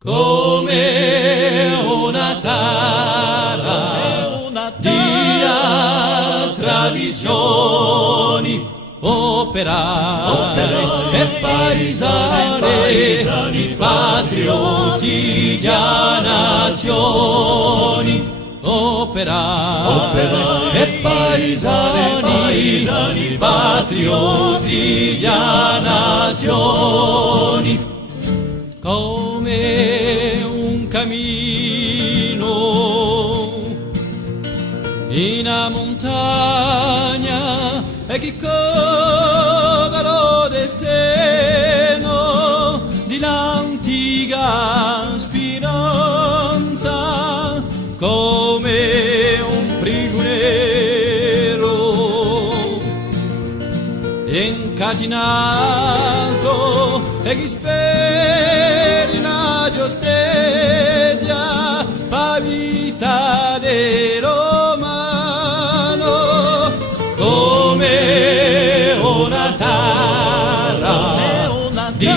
Come una tara di tradizioni, operai e paesani, patrioti di nazioni. Operai e paesani, patrioti di nazioni. Come un cammino in una montagna e chi coda lo destino di l'antica speranza, come un prigioniero incatinato e chi spera una giustizia pa vita de romano, come una tara di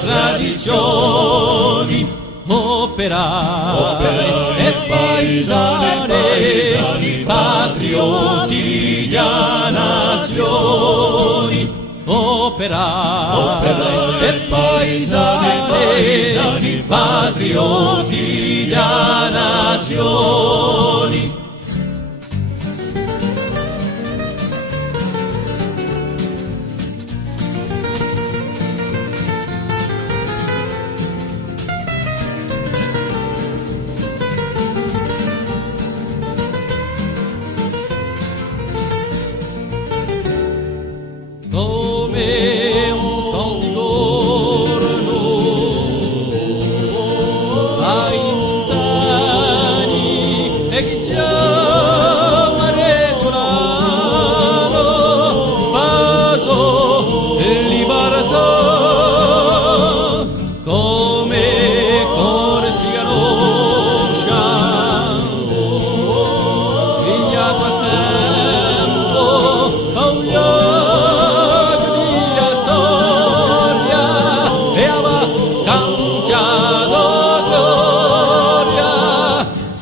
tradizioni, operai e paesani, patrioti di nazioni. Operai e paesani, patrioti di nazioni. Come un son di corno ai montani e chi chiama resolano paso e libertà, come corsi galoscia sfigliato a tempo cantiado gloria,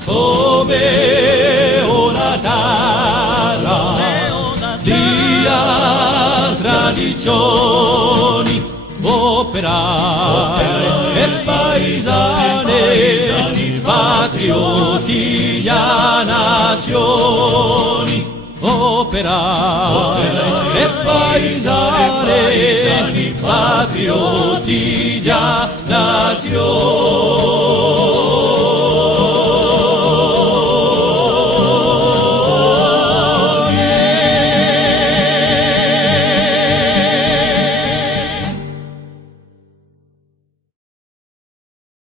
come una tara di tradizioni, operai e paesani, patrioti di nazioni. Operai e paesani, patrioti di nazioni.